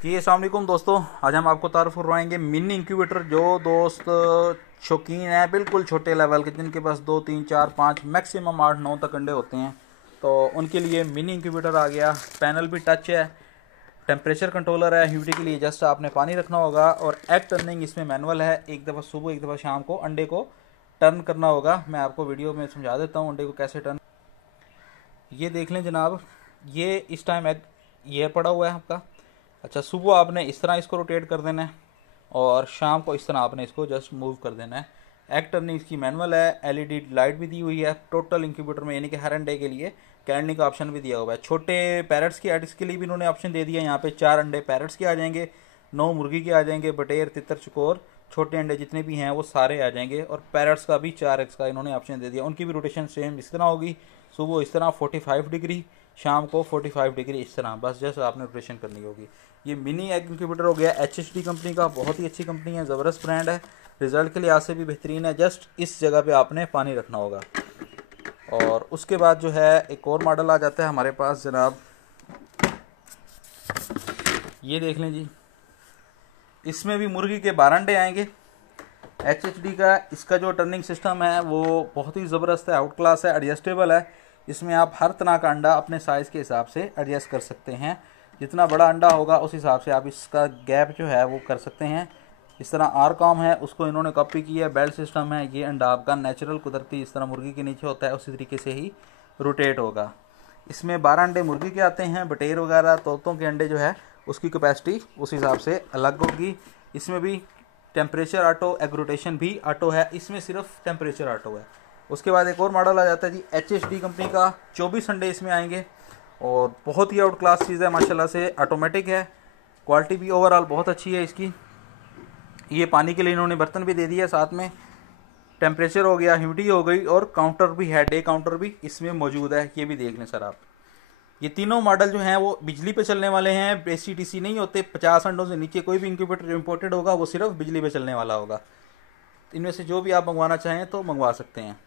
जी अस्सलाम वालेकुम दोस्तों, आज हम आपको तारुफ करवाएंगे मिनी इंक्यूबेटर। जो दोस्त शौकीन है बिल्कुल छोटे लेवल के, जिनके पास 2 3 4 5 मैक्सिमम 8 9 तक अंडे होते हैं, तो उनके लिए मिनी इंक्यूबेटर आ गया। पैनल भी टच है, टेम्परेचर कंट्रोलर है, ह्यूमिडिटी के लिए जस्ट आपने पानी रखना होगा, और एग टर्निंग इसमें मैनुअल है। एक दफ़ा सुबह एक दफ़ा शाम को अंडे को टर्न करना होगा। मैं आपको वीडियो में समझा देता हूँ अंडे को कैसे टर्न। ये देख लें जनाब, ये इस टाइम एग ये पड़ा हुआ है आपका। अच्छा, सुबह आपने इस तरह इसको रोटेट कर देना है, और शाम को इस तरह आपने इसको जस्ट मूव कर देना है। एग टर्निंग इसकी मैनुअल है, एलईडी लाइट भी दी हुई है टोटल इंक्यूबेटर में, यानी कि हर अंडे के लिए कैंडलिंग का ऑप्शन भी दिया हुआ है। छोटे पैरट्स के एड्स के लिए भी इन्होंने ऑप्शन दे दिया। यहाँ पे 4 अंडे पैरट्स के आ जाएंगे, 9 मुर्गी के आ जाएंगे, बटेर तितर चकोर छोटे अंडे जितने भी हैं वो सारे आ जाएंगे, और पैरट्स का भी 4 एक्स का इन्होंने ऑप्शन दे दिया। उनकी भी रोटेशन सेम इस तरह होगी, सुबह इस तरह 45 डिग्री, शाम को 45 डिग्री, इस तरह बस जैसे आपने रोटेशन करनी होगी। ये मिनी एग इंक्यूबेटर हो गया एचएचडी कंपनी का, बहुत ही अच्छी कंपनी है, ज़बरदस्त ब्रांड है, रिजल्ट के लिहाज से भी बेहतरीन है। जस्ट इस जगह पे आपने पानी रखना होगा। और उसके बाद जो है एक और मॉडल आ जाता है हमारे पास जनाब, ये देख लें जी। इसमें भी मुर्गी के 12 अंडे आएंगे। एचएचडी का इसका जो टर्निंग सिस्टम है वो बहुत ही ज़बरदस्त है, आउट क्लास है, एडजस्टेबल है। इसमें आप हर तरह का अंडा अपने साइज़ के हिसाब से एडजस्ट कर सकते हैं। जितना बड़ा अंडा होगा उस हिसाब से आप इसका गैप जो है वो कर सकते हैं। इस तरह आरकॉम है, उसको इन्होंने कॉपी किया है, बेल्ट सिस्टम है। ये अंडा आपका नेचुरल कुदरती इस तरह मुर्गी के नीचे होता है, उसी तरीके से ही रोटेट होगा। इसमें 12 अंडे मुर्गी के आते हैं, बटेर वगैरह तोतों के अंडे जो है उसकी कैपेसिटी उस हिसाब से अलग होगी। इसमें भी टेम्परेचर ऑटो, एग रोटेशन भी ऑटो है, इसमें सिर्फ टेम्परेचर ऑटो है। उसके बाद एक और मॉडल आ जाता है जी एचएचडी कंपनी का, 24 अंडे इसमें आएंगे, और बहुत ही आउट क्लास चीज़ है माशाल्लाह से, ऑटोमेटिक है, क्वालिटी भी ओवरऑल बहुत अच्छी है इसकी। ये पानी के लिए इन्होंने बर्तन भी दे दिया साथ में, टेम्परेचर हो गया, ह्यूमिडिटी हो गई, और काउंटर भी है, डे काउंटर भी इसमें मौजूद है। ये भी देख लें सर आप। ये तीनों मॉडल जो हैं वो बिजली पे चलने वाले हैं, एसी डीसी नहीं होते। 50 अंडों से नीचे कोई भी इंक्यूबेटर इंपोर्टेड होगा वो सिर्फ बिजली पे चलने वाला होगा। इनमें से जो भी आप मंगवाना चाहें तो मंगवा सकते हैं।